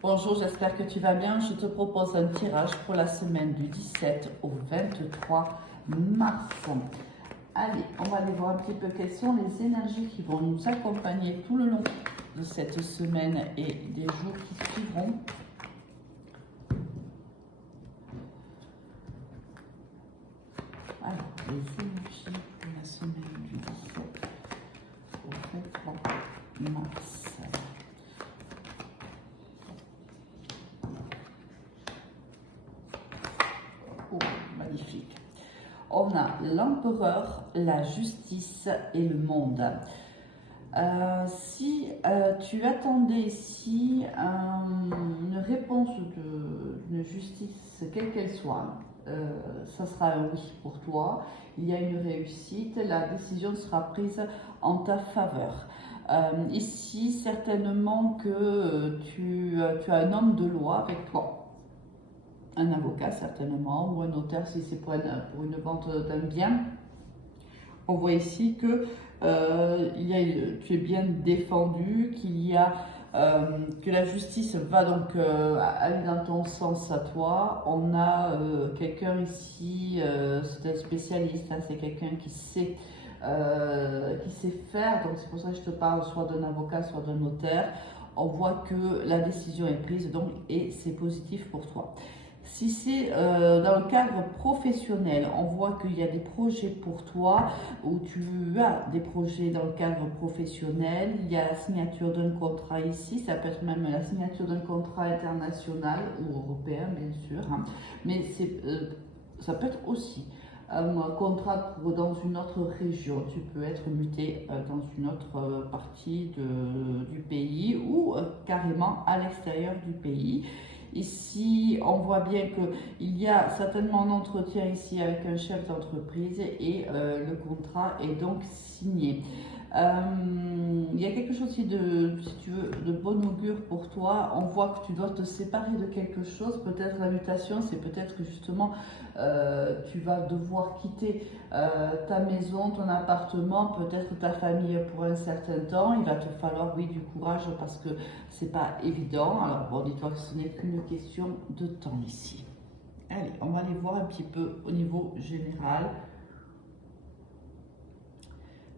Bonjour, j'espère que tu vas bien. Je te propose un tirage pour la semaine du 17 au 23 mars. Allez, on va aller voir un petit peu quelles sont les énergies qui vont nous accompagner tout le long de cette semaine et des jours qui suivront. Alors, les énergies pour la semaine du 17 au 23 mars. Oh, magnifique. On a l'empereur, la justice et le monde. Si tu attendais ici une réponse d'une justice, quelle qu'elle soit, ça sera un oui pour toi. Il y a une réussite, la décision sera prise en ta faveur. Ici, certainement que tu as un homme de loi avec toi. Un avocat certainement, ou un notaire si c'est pour une vente d'un bien. On voit ici que tu es bien défendu, que la justice va donc aller dans ton sens à toi. On a quelqu'un ici, c'est un spécialiste, hein, c'est quelqu'un qui sait faire, donc c'est pour ça que je te parle soit d'un avocat, soit d'un notaire. On voit que la décision est prise donc, et c'est positif pour toi. Si c'est dans le cadre professionnel, on voit qu'il y a des projets pour toi, où tu as des projets dans le cadre professionnel. Il y a la signature d'un contrat ici, ça peut être même la signature d'un contrat international ou européen bien sûr, hein. Mais ça peut être aussi un contrat dans une autre région. Tu peux être muté dans une autre partie du pays ou carrément à l'extérieur du pays. Ici, on voit bien qu'il y a certainement un entretien ici avec un chef d'entreprise et le contrat est donc signé. Il y a quelque chose aussi si tu veux, de bon augure pour toi. On voit que tu dois te séparer de quelque chose. Peut-être la mutation, c'est peut-être que justement tu vas devoir quitter ta maison, ton appartement, peut-être ta famille pour un certain temps. Il va te falloir, oui, du courage parce que c'est pas évident. Alors bon, dis-toi que ce n'est qu'une question de temps ici. Allez, on va aller voir un petit peu au niveau général.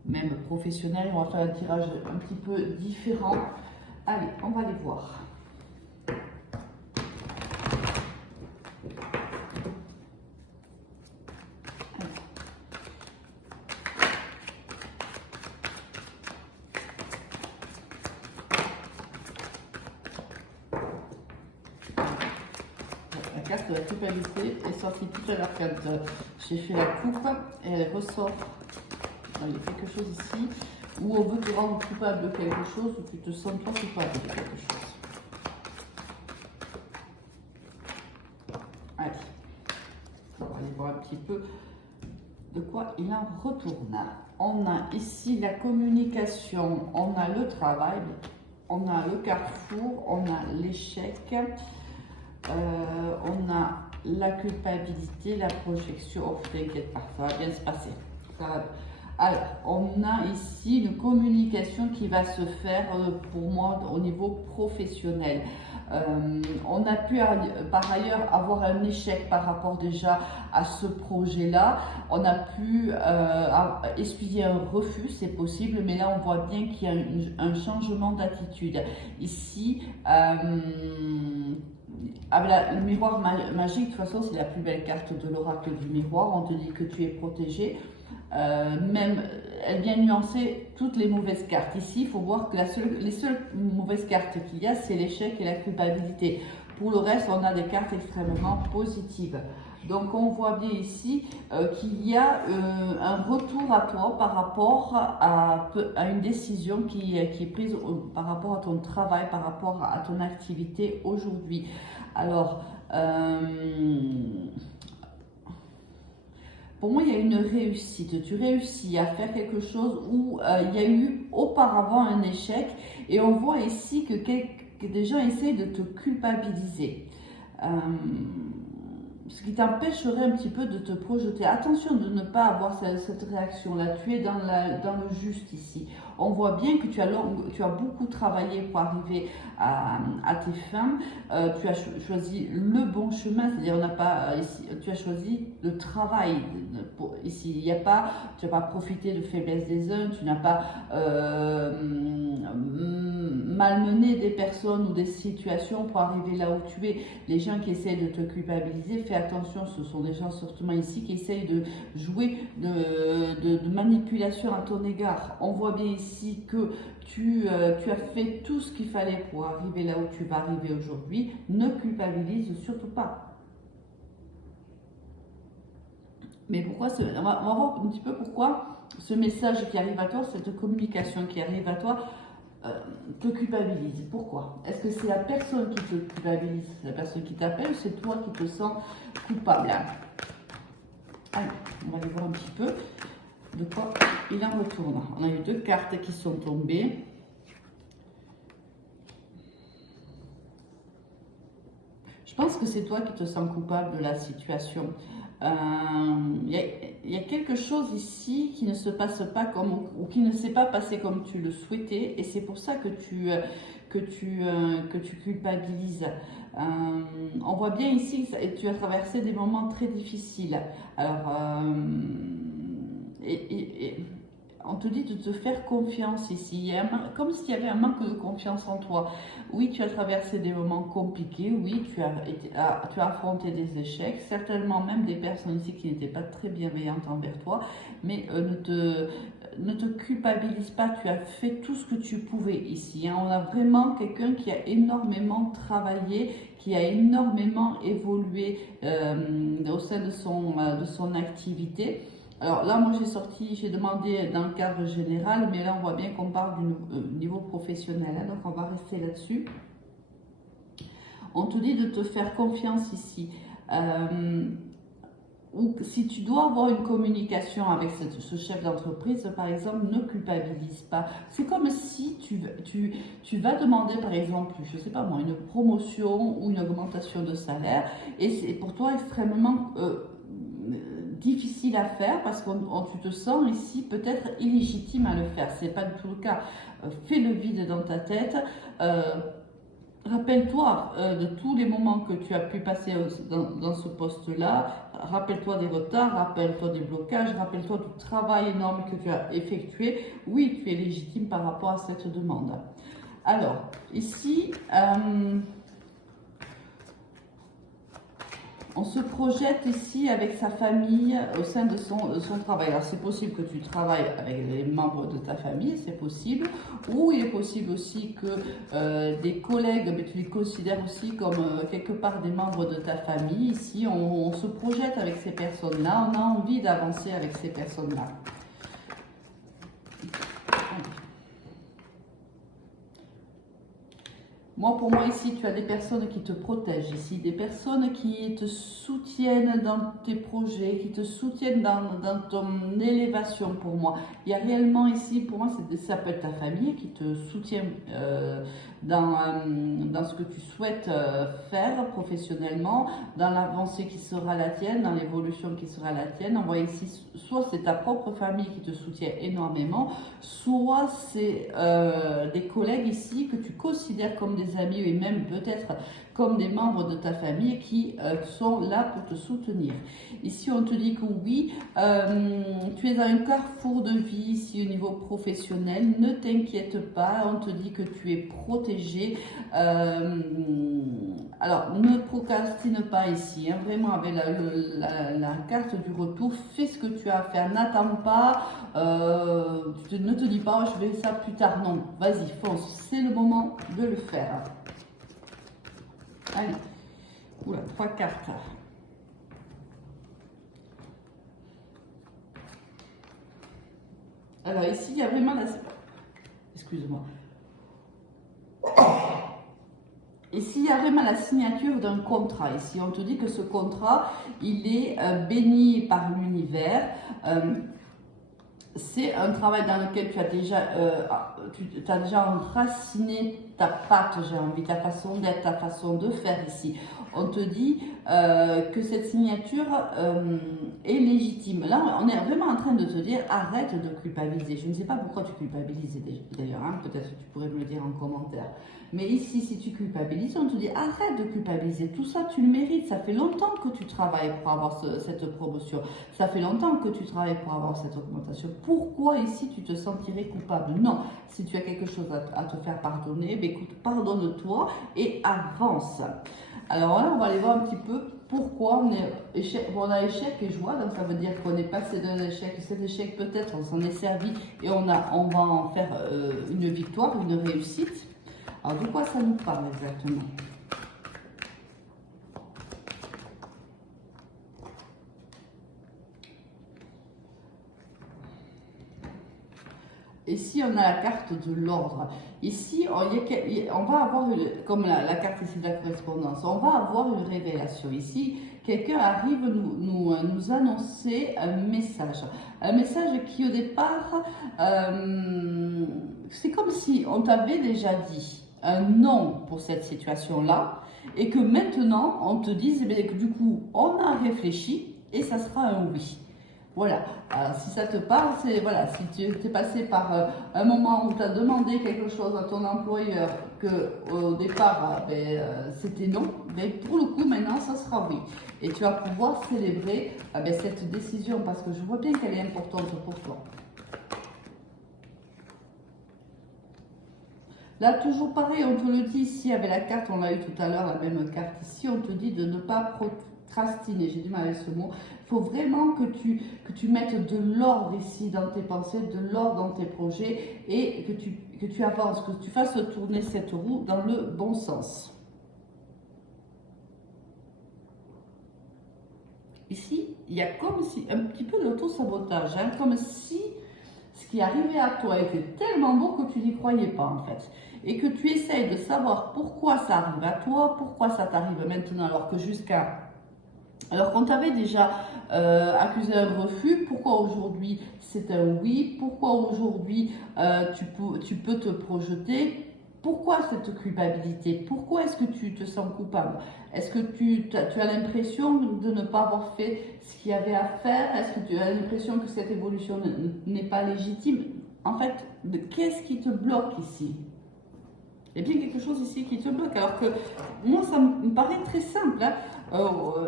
Même professionnel, on va faire un tirage un petit peu différent. Allez, on va les voir. La carte de la culpabilité est sortie tout à l'heure quand j'ai fait la coupe et elle ressort. Il y a quelque chose ici où on veut te rendre coupable de quelque chose ou tu te sens toi coupable de quelque chose. Allez, on va aller voir un petit peu de quoi il en retourne. On a ici la communication, on a le travail, on a le carrefour, on a l'échec, on a la culpabilité, la projection. Oh, t'inquiète pas, ça va bien se passer. Alors, on a ici une communication qui va se faire pour moi au niveau professionnel. On a pu par ailleurs avoir un échec par rapport déjà à ce projet-là. On a pu essuyer un refus, c'est possible, mais là on voit bien qu'il y a un changement d'attitude. Ici, le miroir magique, de toute façon, c'est la plus belle carte de l'oracle du miroir. On te dit que tu es protégé. Même, elle vient nuancer toutes les mauvaises cartes. Ici, il faut voir que les seules mauvaises cartes qu'il y a, c'est l'échec et la culpabilité. Pour le reste, on a des cartes extrêmement positives. Donc, on voit bien ici qu'il y a un retour à toi par rapport à une décision qui est prise par rapport à ton travail, par rapport à ton activité aujourd'hui. Alors, pour moi, il y a une réussite. Tu réussis à faire quelque chose où il y a eu auparavant un échec et on voit ici que des gens essayent de te culpabiliser. ce qui t'empêcherait un petit peu de te projeter. Attention de ne pas avoir cette réaction-là. Tu es dans le juste ici. On voit bien que tu as beaucoup travaillé pour arriver à tes fins. Tu as choisi le bon chemin, c'est-à-dire tu as choisi le travail. Ici, tu n'as pas profité de faiblesse des uns, tu n'as pas malmené des personnes ou des situations pour arriver là où tu es. Les gens qui essayent de te culpabiliser, fais attention, ce sont des gens surtout ici qui essayent de jouer de manipulation à ton égard. On voit bien ici que tu as fait tout ce qu'il fallait pour arriver là où tu vas arriver aujourd'hui. Ne culpabilise surtout pas. Mais pourquoi on va voir un petit peu pourquoi ce message qui arrive à toi, cette communication qui arrive à toi, te culpabilise. Pourquoi? Est-ce que c'est la personne qui te culpabilise, la personne qui t'appelle, ou c'est toi qui te sens coupable? Allez, on va aller voir un petit peu de quoi il en retourne. On a eu 2 cartes qui sont tombées. Je pense que c'est toi qui te sens coupable de la situation. Il y a quelque chose ici qui ne se passe pas ou qui ne s'est pas passé comme tu le souhaitais, et c'est pour ça que tu culpabilises. On voit bien ici que tu as traversé des moments très difficiles. Alors, on te dit de te faire confiance ici, comme s'il y avait un manque de confiance en toi. Oui, tu as traversé des moments compliqués, oui, tu as affronté des échecs, certainement même des personnes ici qui n'étaient pas très bienveillantes envers toi, mais ne te culpabilise pas, tu as fait tout ce que tu pouvais ici. On a vraiment quelqu'un qui a énormément travaillé, qui a énormément évolué au sein de son activité. Alors là, moi j'ai demandé dans le cadre général, mais là on voit bien qu'on parle du niveau professionnel, hein, donc on va rester là-dessus. On te dit de te faire confiance ici. Ou si tu dois avoir une communication avec ce chef d'entreprise, par exemple, ne culpabilise pas. C'est comme si tu vas demander, par exemple, je ne sais pas moi, une promotion ou une augmentation de salaire, et c'est pour toi extrêmement difficile à faire parce que tu te sens ici peut-être illégitime à le faire. Ce n'est pas du tout le cas. Fais le vide dans ta tête. Rappelle-toi de tous les moments que tu as pu passer dans ce poste-là. Rappelle-toi des retards, rappelle-toi des blocages, rappelle-toi du travail énorme que tu as effectué. Oui, tu es légitime par rapport à cette demande. Alors, ici, on se projette ici avec sa famille au sein de son travail. Alors c'est possible que tu travailles avec les membres de ta famille, c'est possible. Ou il est possible aussi que des collègues, mais tu les considères aussi comme quelque part des membres de ta famille. Ici, on se projette avec ces personnes-là, on a envie d'avancer avec ces personnes-là. Moi, pour moi, ici, tu as des personnes qui te protègent ici, des personnes qui te soutiennent dans tes projets, qui te soutiennent dans ton élévation pour moi. Il y a réellement ici, pour moi, ça peut être ta famille qui te soutient dans ce que tu souhaites faire professionnellement, dans l'avancée qui sera la tienne, dans l'évolution qui sera la tienne. On voit ici, soit c'est ta propre famille qui te soutient énormément, soit c'est des collègues ici que tu considères comme des amis et même peut-être comme des membres de ta famille qui sont là pour te soutenir. Ici, on te dit que oui, tu es à un carrefour de vie ici au niveau professionnel. Ne t'inquiète pas, on te dit que tu es protégé. Alors, ne procrastine pas ici. Hein, vraiment, avec la carte du retour, fais ce que tu as à faire. N'attends pas, ne te dis pas, oh, je vais ça plus tard. Non, vas-y, fonce. C'est le moment de le faire. Allez, oula, 3 cartes. Alors ici, il y a vraiment la... Excuse-moi. Ici, il y a vraiment la signature d'un contrat. Ici, on te dit que ce contrat, il est béni par l'univers. C'est un travail dans lequel tu as déjà enraciné ta patte, j'ai envie, ta façon d'être, ta façon de faire ici. On te dit que cette signature est légitime. Là, on est vraiment en train de te dire, arrête de culpabiliser. Je ne sais pas pourquoi tu culpabilises d'ailleurs, hein, peut-être que tu pourrais me le dire en commentaire. Mais ici, si tu culpabilises, on te dit, arrête de culpabiliser. Tout ça, tu le mérites. Ça fait longtemps que tu travailles pour avoir cette promotion. Ça fait longtemps que tu travailles pour avoir cette augmentation. Pourquoi ici, tu te sentirais coupable? Non. Si tu as quelque chose à te faire pardonner, ben écoute, pardonne-toi et avance. Alors là, on va aller voir un petit peu pourquoi on est échec. Bon, on a échec et joie, donc ça veut dire qu'on est passé d'un échec. Cet échec, peut-être, on s'en est servi et on va en faire une victoire, une réussite. Alors, de quoi ça nous parle exactement? Ici, on a la carte de l'ordre. Ici, on va avoir, comme la carte ici de la correspondance, on va avoir une révélation. Ici, quelqu'un arrive nous annoncer un message. Un message qui, au départ, c'est comme si on t'avait déjà dit un non pour cette situation-là et que maintenant, on te dise, eh bien, que du coup, on a réfléchi et ça sera un oui. Voilà, alors, si ça te parle, c'est voilà, si tu es passé par un moment où tu as demandé quelque chose à ton employeur que au départ c'était non, ben, pour le coup maintenant ça sera oui. Et tu vas pouvoir célébrer cette décision parce que je vois bien qu'elle est importante pour toi. Là, toujours pareil, on te le dit ici avec la carte, on l'a eu tout à l'heure, la même carte ici, on te dit de ne pas procrastiner, j'ai du mal avec ce mot. Il faut vraiment que tu mettes de l'ordre ici dans tes pensées, de l'ordre dans tes projets et que tu avances, que tu fasses tourner cette roue dans le bon sens. Ici, il y a comme si, un petit peu d'auto-sabotage, hein, comme si ce qui arrivait à toi était tellement beau que tu n'y croyais pas en fait. Et que tu essayes de savoir pourquoi ça arrive à toi, pourquoi ça t'arrive maintenant alors qu'on t'avait déjà accusé un refus, pourquoi aujourd'hui c'est un oui, pourquoi aujourd'hui tu peux te projeter, pourquoi cette culpabilité, pourquoi est-ce que tu te sens coupable, est-ce que tu as l'impression de ne pas avoir fait ce qu'il y avait à faire, est-ce que tu as l'impression que cette évolution n'est pas légitime? En fait, qu'est-ce qui te bloque ici? Il y a bien quelque chose ici qui te bloque. Alors que moi, ça me paraît très simple. Hein.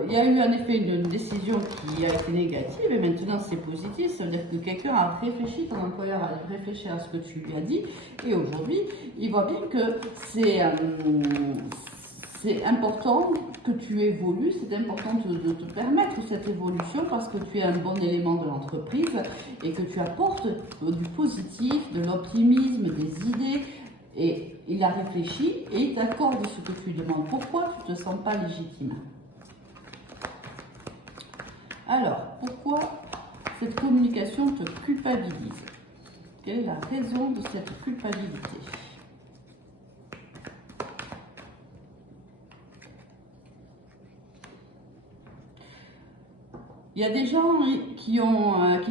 Il y a eu en effet une décision qui a été négative et maintenant c'est positif. Ça veut dire que quelqu'un a réfléchi, ton employeur a réfléchi à ce que tu lui as dit. Et aujourd'hui, il voit bien que c'est important que tu évolues, c'est important de te permettre cette évolution parce que tu es un bon élément de l'entreprise et que tu apportes du positif, de l'optimisme, des idées. Et il a réfléchi et il t'accorde ce que tu demandes. Pourquoi tu ne te sens pas légitime? Alors, pourquoi cette communication te culpabilise? Quelle est la raison de cette culpabilité? Il y a des gens qui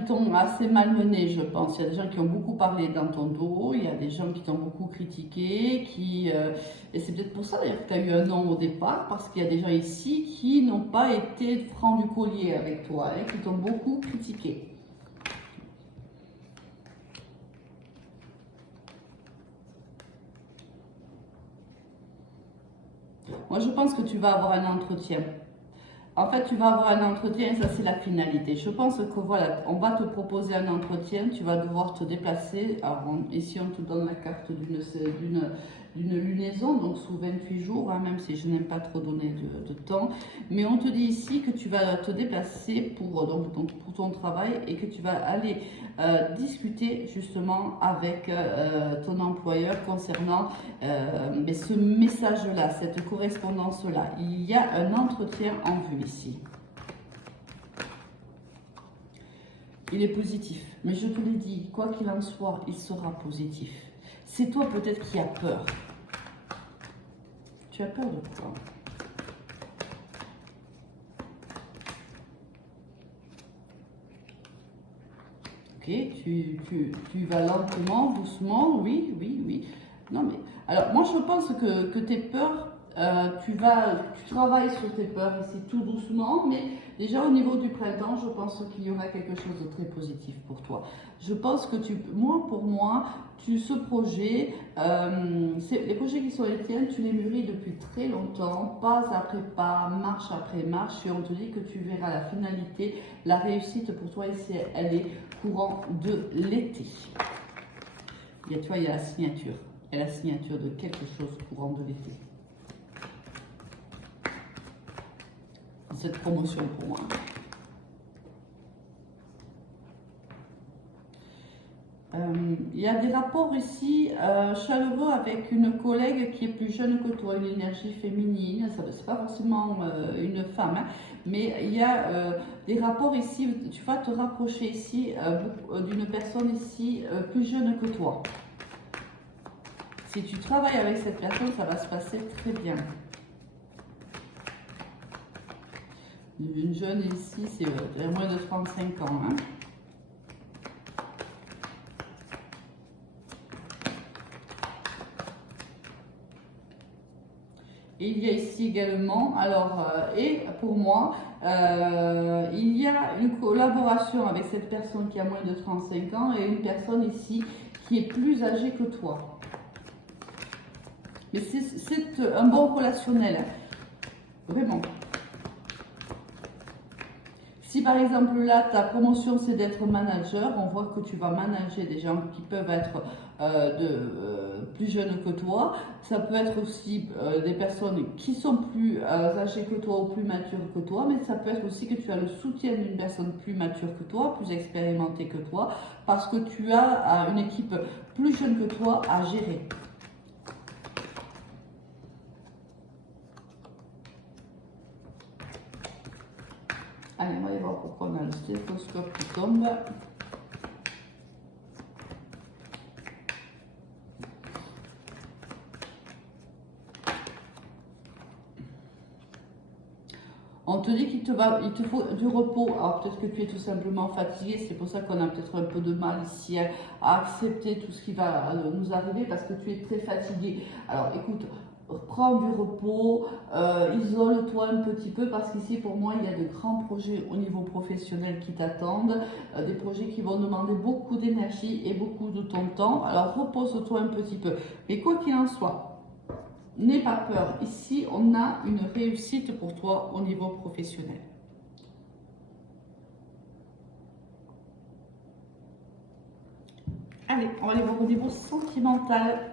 t'ont assez malmené, je pense. Il y a des gens qui ont beaucoup parlé dans ton dos. Il y a des gens qui t'ont beaucoup critiqué. Et c'est peut-être pour ça d'ailleurs que tu as eu un non au départ, parce qu'il y a des gens ici qui n'ont pas été francs du collier avec toi, qui t'ont beaucoup critiqué. Moi, je pense que tu vas avoir un entretien. En fait, tu vas avoir un entretien et ça, c'est la finalité. Je pense que voilà, on va te proposer un entretien, tu vas devoir te déplacer. Alors, ici, on te donne la carte d'une lunaison, donc sous 28 jours, hein, même si je n'aime pas trop donner de temps. Mais on te dit ici que tu vas te déplacer pour ton travail et que tu vas aller discuter justement avec ton employeur concernant ce message-là, cette correspondance-là. Il y a un entretien en vue ici. Il est positif, mais je te l'ai dit, quoi qu'il en soit, il sera positif. C'est toi peut-être qui as peur. Tu as peur de quoi? Ok, tu vas lentement, doucement, oui. Non mais, Alors, moi, je pense que tes peurs, tu travailles sur tes peurs ici tout doucement, mais déjà au niveau du printemps, je pense qu'il y aura quelque chose de très positif pour toi. Je pense que pour moi, ce projet, les projets qui sont les tiens, tu les mûris depuis très longtemps, pas après pas, marche après marche, et on te dit que tu verras la finalité, la réussite pour toi ici, elle est courant de l'été. Tu vois, il y a la signature. Et la signature de quelque chose courant de l'été. Cette promotion pour moi. Il y a des rapports ici chaleureux avec une collègue qui est plus jeune que toi, une énergie féminine. Ça c'est pas forcément une femme, hein, mais il y a des rapports ici. Tu vas te rapprocher ici d'une personne ici plus jeune que toi. Si tu travailles avec cette personne, ça va se passer très bien. Une jeune ici, c'est moins de 35 ans. Hein. Et il y a ici également, alors, et pour moi, il y a une collaboration avec cette personne qui a moins de 35 ans et une personne ici qui est plus âgée que toi. Mais c'est un bon relationnel, vraiment. Si par exemple là, ta promotion c'est d'être manager, on voit que tu vas manager des gens qui peuvent être plus jeunes que toi. Ça peut être aussi des personnes qui sont plus âgées que toi ou plus matures que toi, mais ça peut être aussi que tu as le soutien d'une personne plus mature que toi, plus expérimentée que toi, parce que tu as une équipe plus jeune que toi à gérer. Allez, on va aller voir pourquoi on a le stéthoscope qui tombe. On te dit qu'il te faut du repos. Alors peut-être que tu es tout simplement fatigué, c'est pour ça qu'on a peut-être un peu de mal ici à accepter tout ce qui va nous arriver parce que tu es très fatigué. Alors écoute, prends du repos, isole-toi un petit peu parce qu'ici pour moi il y a de grands projets au niveau professionnel qui t'attendent, des projets qui vont demander beaucoup d'énergie et beaucoup de ton temps. Alors repose-toi un petit peu. Mais quoi qu'il en soit, n'aie pas peur. Ici, on a une réussite pour toi au niveau professionnel. Allez, on va aller voir au niveau sentimental.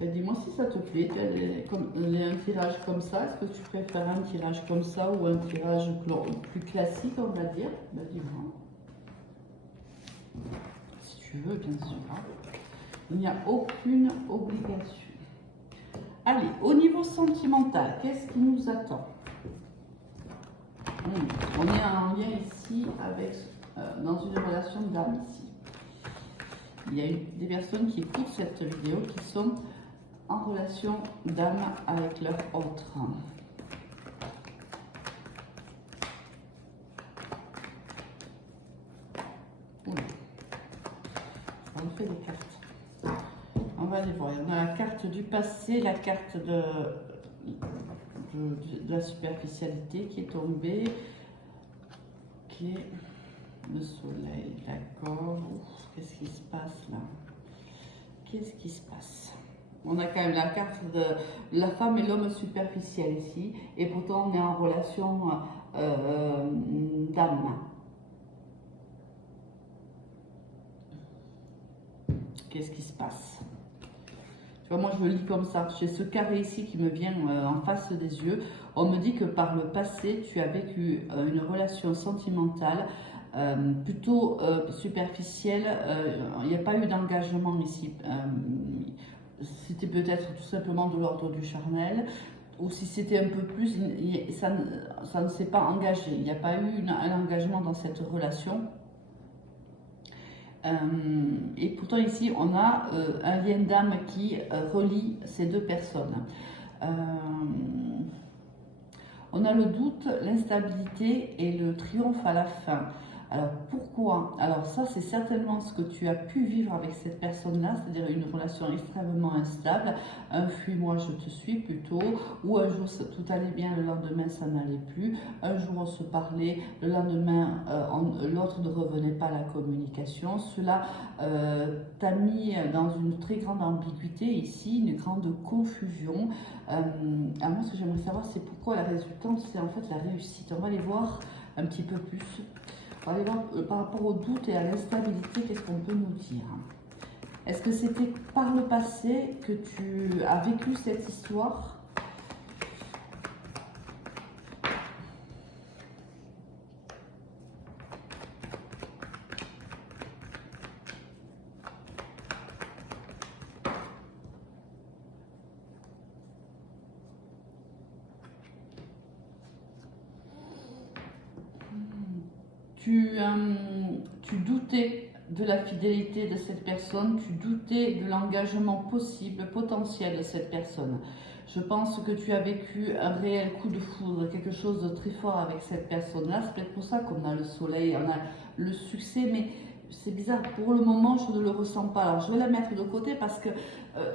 Dis-moi si ça te plaît, tu as un tirage comme ça. Est-ce que tu préfères un tirage comme ça ou un tirage plus classique, on va dire? Dis-moi. Si tu veux, bien sûr. Il n'y a aucune obligation. Allez, au niveau sentimental, qu'est-ce qui nous attend? On est en lien ici avec, dans une relation d'âme ici. Il y a des personnes qui écoutent cette vidéo qui sont en relation d'âme avec leur autre. On fait des cartes. On va les voir. On a la carte du passé, la carte de la superficialité qui est tombée. Ok. Le soleil, d'accord. Qu'est-ce qui se passe là? Qu'est-ce qui se passe? On a quand même la carte de la femme et l'homme superficiel ici. Et pourtant, on est en relation d'âme. Qu'est-ce qui se passe? Tu vois, moi, je le lis comme ça. J'ai ce carré ici qui me vient en face des yeux. On me dit que par le passé, tu as vécu une relation sentimentale plutôt superficielle. Il n'y a pas eu d'engagement ici. C'était peut-être tout simplement de l'ordre du charnel, ou si c'était un peu plus, ça ne s'est pas engagé. Il n'y a pas eu un engagement dans cette relation. Et pourtant ici, on a un lien d'âme qui relie ces deux personnes. On a le doute, l'instabilité et le triomphe à la fin. Alors pourquoi? Alors ça c'est certainement ce que tu as pu vivre avec cette personne-là, c'est-à-dire une relation extrêmement instable, un fuis-moi je te suis plutôt, ou un jour tout allait bien, le lendemain ça n'allait plus, un jour on se parlait, le lendemain l'autre ne revenait pas à la communication. Cela t'a mis dans une très grande ambiguïté ici, une grande confusion. Moi ce que j'aimerais savoir c'est pourquoi la résultante c'est en fait la réussite. On va aller voir un petit peu plus. Par exemple, par rapport au doute et à l'instabilité, qu'est-ce qu'on peut nous dire? Est-ce que c'était par le passé que tu as vécu cette histoire? Tu doutais de la fidélité de cette personne, tu doutais de l'engagement possible, potentiel de cette personne. Je pense que tu as vécu un réel coup de foudre, quelque chose de très fort avec cette personne-là. C'est peut-être pour ça qu'on a le soleil, on a le succès, mais c'est bizarre, pour le moment, je ne le ressens pas. Alors, je vais la mettre de côté parce que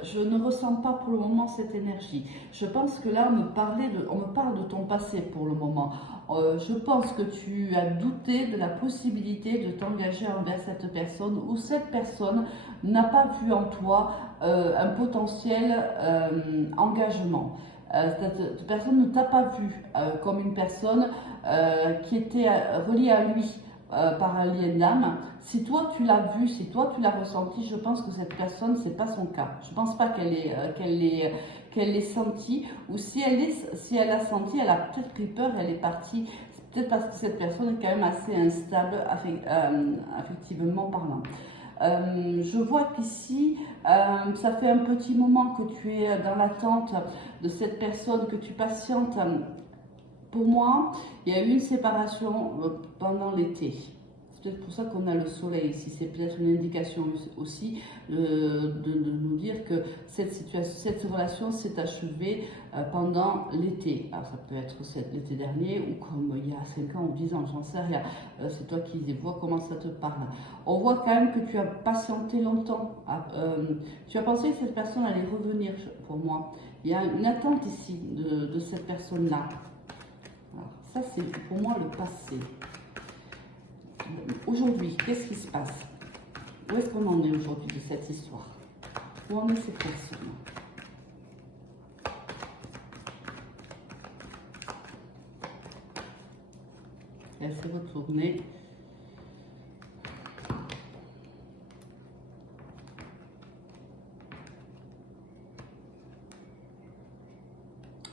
je ne ressens pas pour le moment cette énergie. Je pense que là, on me parle de ton passé pour le moment. Je pense que tu as douté de la possibilité de t'engager envers cette personne ou cette personne n'a pas vu en toi un potentiel engagement. Cette personne ne t'a pas vu comme une personne qui était reliée à lui par un lien d'âme. Si toi tu l'as vu, si toi tu l'as ressenti, je pense que cette personne, c'est pas son cas. Je pense pas qu'elle l'ait senti, ou si elle l'a senti, elle a peut-être pris peur, elle est partie. C'est peut-être parce que cette personne est quand même assez instable affectivement parlant. Je vois qu'ici, ça fait un petit moment que tu es dans l'attente de cette personne, que tu patientes. Pour moi, il y a eu une séparation pendant l'été. C'est peut-être pour ça qu'on a le soleil ici. C'est peut-être une indication aussi de nous dire que cette relation s'est achevée pendant l'été. Alors ça peut être l'été dernier ou comme il y a 5 ans ou 10 ans, j'en sais rien. C'est toi qui vois comment ça te parle. On voit quand même que tu as patienté longtemps. Tu as pensé que cette personne allait revenir pour moi. Il y a une attente ici de cette personne-là. Ça, c'est pour moi le passé. Aujourd'hui, qu'est-ce qui se passe? Où est-ce qu'on en est aujourd'hui de cette histoire? Où en est cette personne? Elle s'est retournée.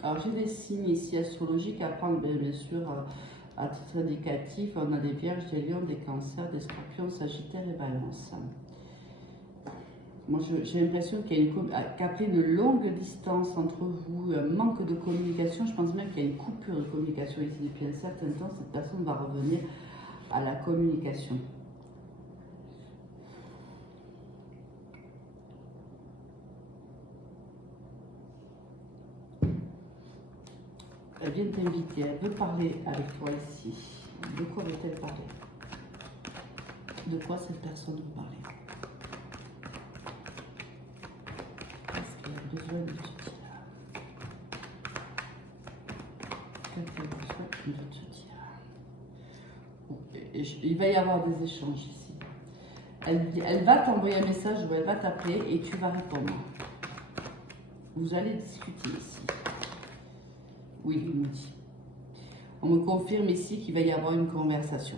Alors j'ai des signes ici astrologiques à prendre, bien sûr, à titre indicatif. On a des vierges, des lions, des cancers, des scorpions, sagittaires et balances. Moi j'ai l'impression qu'après une longue distance entre vous, un manque de communication, je pense même qu'il y a une coupure de communication ici depuis un certain temps, cette personne va revenir à la communication. Elle vient t'inviter, elle veut parler avec toi ici. De quoi veut-elle parler? De quoi cette personne veut parler? Qu'est-ce qu'elle a besoin de te dire? Qu'est-ce qu'elle a besoin de te dire? Il va y avoir des échanges ici. Elle va t'envoyer un message ou elle va t'appeler et tu vas répondre. Vous allez discuter ici. Oui, il me dit. On me confirme ici qu'il va y avoir une conversation.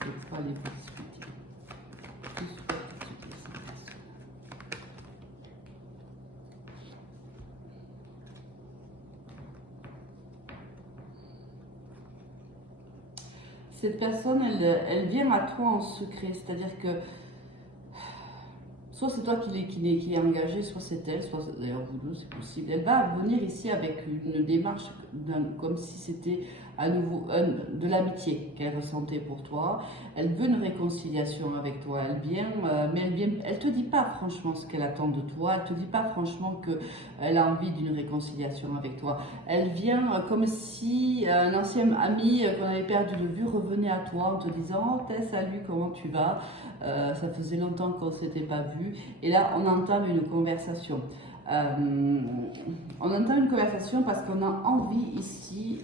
Cette fois, les discuter. Cette personne, elle vient à toi en secret, c'est-à-dire que soit c'est toi qui est engagé, soit c'est elle, soit d'ailleurs vous deux, c'est possible. Elle va venir ici avec une démarche comme si c'était à nouveau de l'amitié qu'elle ressentait pour toi. Elle veut une réconciliation avec toi. Elle vient, mais elle te dit pas franchement ce qu'elle attend de toi. Elle te dit pas franchement qu'elle a envie d'une réconciliation avec toi. Elle vient comme si un ancien ami qu'on avait perdu de vue revenait à toi en te disant: oh, salut, comment tu vas? Ça faisait longtemps qu'on ne s'était pas vu. Et là, on entame une conversation. On entame une conversation parce qu'on a envie ici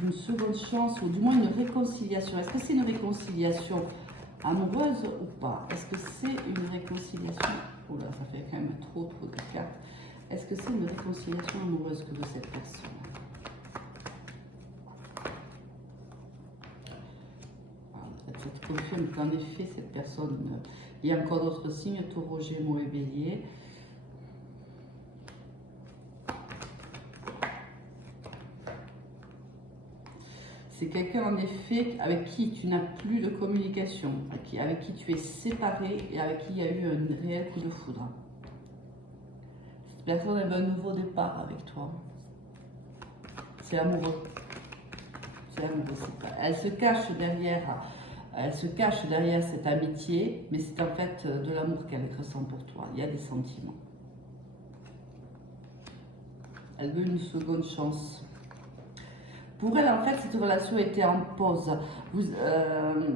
d'une seconde chance ou du moins une réconciliation. Est-ce que c'est une réconciliation amoureuse ou pas? Est-ce que c'est une réconciliation? Oh là, ça fait quand même trop de cartes. Est-ce que c'est une réconciliation amoureuse que de cette personne? Ça te confirme qu'en effet, cette personne, il y a encore d'autres signes, Taureau, Gémeaux et Bélier. C'est quelqu'un en effet avec qui tu n'as plus de communication, avec qui tu es séparé et avec qui il y a eu un réel coup de foudre. Cette personne elle veut un nouveau départ avec toi. C'est amoureux. C'est amoureux. Elle se cache derrière cette amitié, mais c'est en fait de l'amour qu'elle ressent pour toi. Il y a des sentiments. Elle veut une seconde chance. Pour elle, en fait, cette relation était en pause.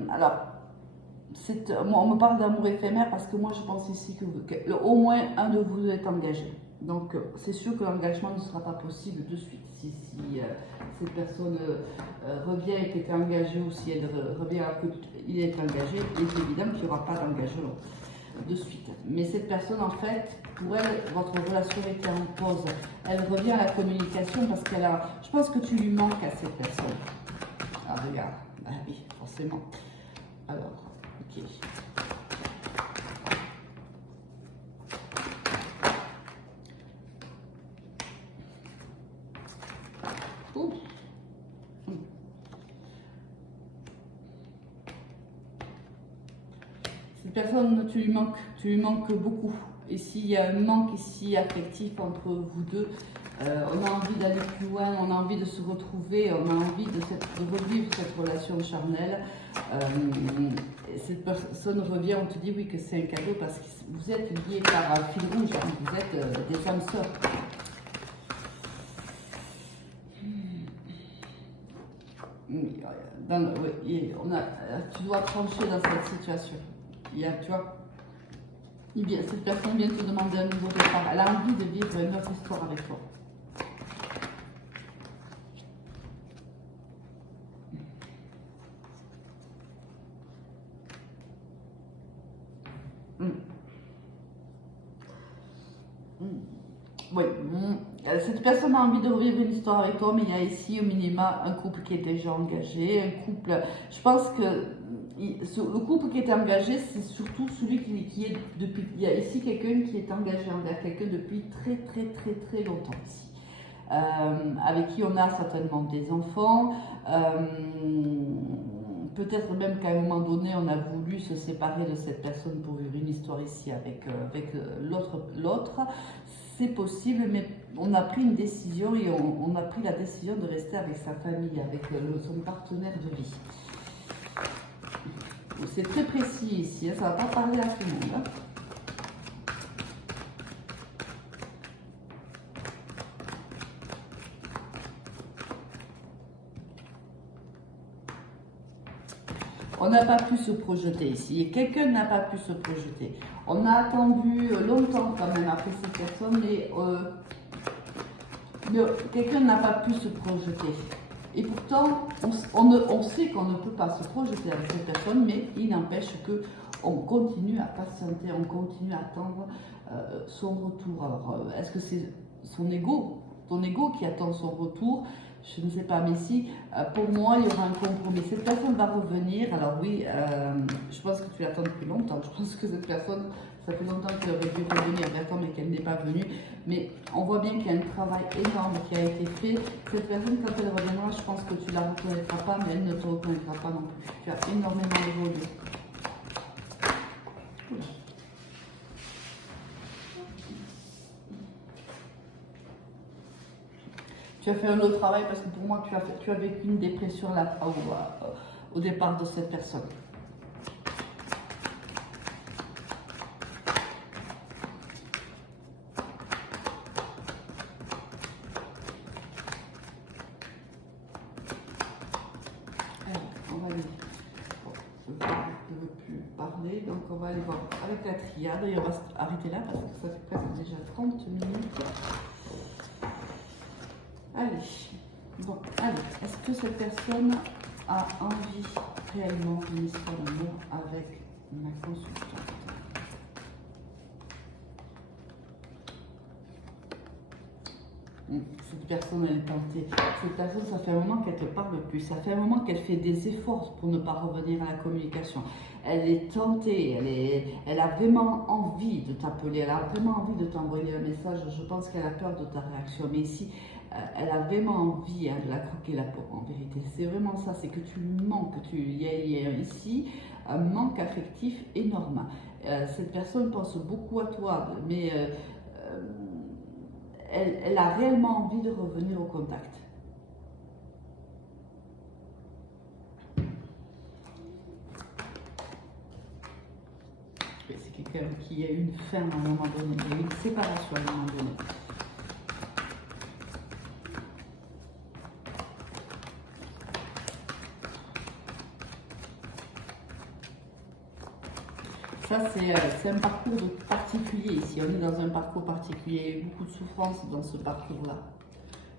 Alors, on me parle d'amour éphémère parce que moi, je pense ici que au moins un de vous est engagé. Donc, c'est sûr que l'engagement ne sera pas possible de suite. Si cette personne revient et qu'elle était engagée, ou si elle revient alors qu'il est engagé, il est évident qu'il n'y aura pas d'engagement de suite. Mais cette personne, en fait, pour elle, votre relation était en pause. Elle revient à la communication parce qu'elle a... Je pense que tu lui manques à cette personne. Ah, regarde. Ah oui, forcément. Alors, ok. Ouh. Cette personne, tu lui manques beaucoup. Et s'il y a un manque ici affectif entre vous deux, on a envie d'aller plus loin, on a envie de se retrouver, on a envie de revivre cette relation charnelle. Cette personne revient, on te dit oui que c'est un cadeau parce que vous êtes liés par un fil rouge, hein, vous êtes des âmes sœurs. Tu dois trancher dans cette situation. Tu vois, cette personne vient te demander un nouveau départ. Elle a envie de vivre une autre histoire avec toi. Oui, cette personne a envie de revivre une histoire avec toi, mais il y a ici au minima un couple qui est déjà engagé, un couple. Je pense que le couple qui est engagé, c'est surtout celui qui est depuis. Il y a ici quelqu'un qui est engagé envers quelqu'un depuis très longtemps ici, avec qui on a certainement des enfants. Peut-être même qu'à un moment donné, on a voulu se séparer de cette personne pour vivre une histoire ici avec l'autre. C'est possible, mais on a pris une décision et on a pris la décision de rester avec sa famille, avec son partenaire de vie. C'est très précis ici, hein, ça ne va pas parler à tout le monde. Hein. On n'a pas pu se projeter ici. Quelqu'un n'a pas pu se projeter. On a attendu longtemps quand même après cette personne, mais quelqu'un n'a pas pu se projeter. Et pourtant, on sait qu'on ne peut pas se projeter avec cette personne, mais il n'empêche qu'on continue à patienter, on continue à attendre son retour. Alors, est-ce que c'est ton ego qui attend son retour? Je ne sais pas, mais si, pour moi, il y aura un compromis. Cette personne va revenir. Alors oui, je pense que tu l'attends depuis longtemps. Je pense que cette personne, ça fait longtemps qu'elle aurait dû revenir vers toi, mais qu'elle n'est pas venue. Mais on voit bien qu'il y a un travail énorme qui a été fait. Cette personne, quand elle reviendra, je pense que tu la reconnaîtras pas, mais elle ne te reconnaîtra pas non plus. Tu as énormément évolué. tu as fait un autre travail parce que pour moi, tu as vécu une dépression là, au départ de cette personne. On va aller. Bon, je ne veux plus parler, donc on va aller voir avec la triade et on va s'arrêter là parce que ça fait presque déjà 30 minutes. Allez, bon, allez, est-ce que cette personne a envie réellement d'une histoire d'amour avec ma consultante? Cette personne, elle est tentée. Cette personne, ça fait un moment qu'elle ne te parle plus. Ça fait un moment qu'elle fait des efforts pour ne pas revenir à la communication. Elle est tentée, elle a vraiment envie de t'appeler, elle a vraiment envie de t'envoyer un message. Je pense qu'elle a peur de ta réaction. Mais ici, elle a vraiment envie de la croquer la peau, en vérité. C'est vraiment ça, c'est que tu lui manques. Il y a ici un manque affectif énorme. Cette personne pense beaucoup à toi, mais... elle a réellement envie de revenir au contact. C'est quelqu'un qui a eu une fin à un moment donné, il y a eu une séparation à un moment donné. Ça, c'est un parcours particulier ici. On est dans un parcours particulier. Il y a eu beaucoup de souffrance dans ce parcours-là.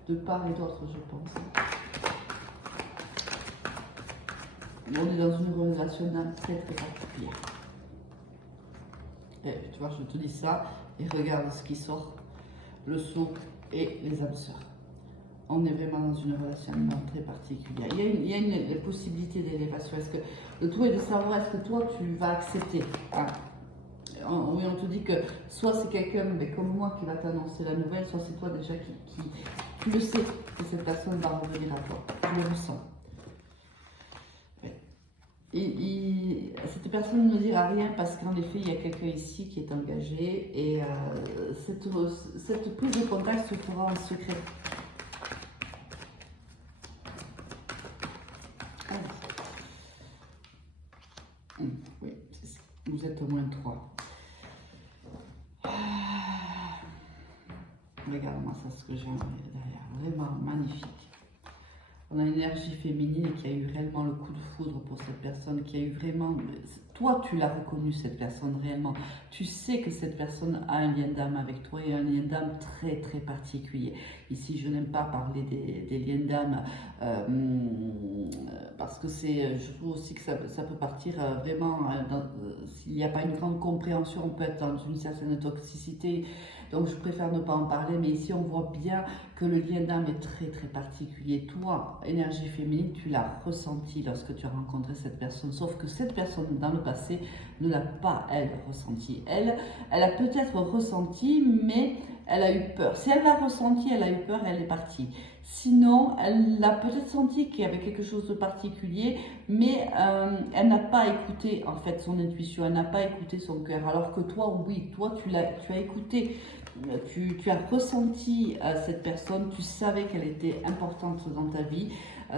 De part et d'autre, je pense. On est dans une relation très très particulière. Et, tu vois, je te dis ça et regarde ce qui sort. Le sceau et les âmes sœurs. On est vraiment dans une relation très particulière. Il y a une possibilité d'élévation. Le tout est de savoir est-ce que toi tu vas accepter. Hein? Oui, on te dit que soit c'est quelqu'un comme moi qui va t'annoncer la nouvelle, soit c'est toi déjà qui tu le sais que cette personne va revenir à toi. Tu le ressens. Et cette personne ne dira rien parce qu'en effet il y a quelqu'un ici qui est engagé et cette prise de contact se fera en secret. Oui, vous êtes au moins 3. Regarde-moi ça, ce que j'ai derrière. Vraiment magnifique. On a une énergie féminine qui a eu réellement le coup de foudre pour cette personne, qui a eu vraiment... Toi, tu l'as reconnu, cette personne, réellement. Tu sais que cette personne a un lien d'âme avec toi et un lien d'âme très, très particulier. Ici, je n'aime pas parler des liens d'âme parce que je trouve aussi que ça peut partir vraiment... S'il n'y a pas une grande compréhension, on peut être dans une certaine toxicité. Donc, je préfère ne pas en parler. Mais ici, on voit bien que le lien d'âme est très, très particulier. Toi, énergie féminine, tu l'as ressenti lorsque tu as rencontré cette personne. Sauf que cette personne, dans le passé, ne l'a pas, elle, ressenti. Elle a peut-être ressenti, mais elle a eu peur. Si elle l'a ressenti, elle a eu peur et elle est partie. Sinon, elle a peut-être senti qu'il y avait quelque chose de particulier, mais elle n'a pas écouté, en fait, son intuition. Elle n'a pas écouté son cœur. Alors que toi, oui, toi, tu as écouté. Tu as ressenti cette personne, tu savais qu'elle était importante dans ta vie.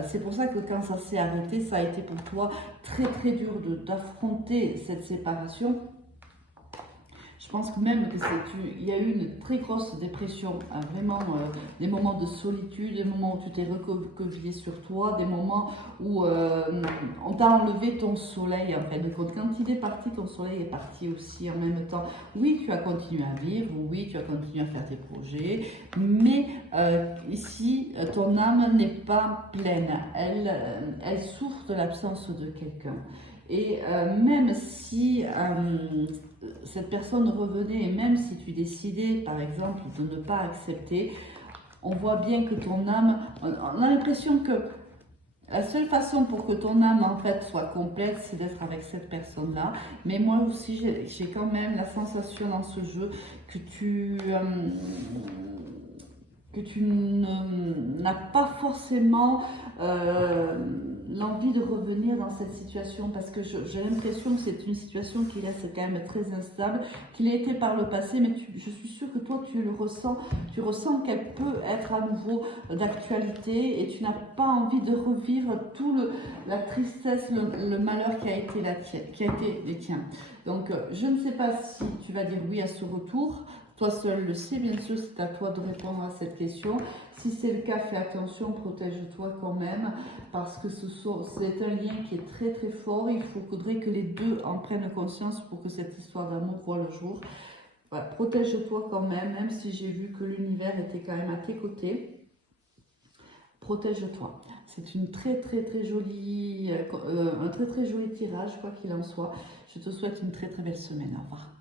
C'est pour ça que quand ça s'est arrêté, ça a été pour toi très très dur d'affronter cette séparation. Je pense que même il y a eu une très grosse dépression, vraiment des moments de solitude, des moments où tu t'es recroquevillé sur toi, des moments où on t'a enlevé ton soleil en fin de compte. Quand il est parti, ton soleil est parti aussi en même temps. Oui, tu as continué à vivre, oui, tu as continué à faire tes projets, mais ici, ton âme n'est pas pleine. Elle souffre de l'absence de quelqu'un. Et même si cette personne revenait, et même si tu décidais, par exemple, de ne pas accepter, on voit bien que ton âme, on a l'impression que la seule façon pour que ton âme, en fait, soit complète, c'est d'être avec cette personne-là. Mais moi aussi, j'ai quand même la sensation dans ce jeu que tu n'as pas forcément l'envie de revenir dans cette situation, parce que j'ai l'impression que c'est une situation qui reste quand même très instable, qu'il a été par le passé, mais je suis sûre que toi tu le ressens, tu ressens qu'elle peut être à nouveau d'actualité et tu n'as pas envie de revivre la tristesse, le malheur qui a été les tiens. Donc je ne sais pas si tu vas dire oui à ce retour. Toi seul le sais, bien sûr, c'est à toi de répondre à cette question. Si c'est le cas, fais attention, protège-toi quand même, parce que c'est un lien qui est très très fort. Il faudrait que les deux en prennent conscience pour que cette histoire d'amour voit le jour. Voilà, protège-toi quand même si j'ai vu que l'univers était quand même à tes côtés. Protège-toi. C'est une très très très jolie, un très très joli tirage, quoi qu'il en soit. Je te souhaite une très très belle semaine. Au revoir.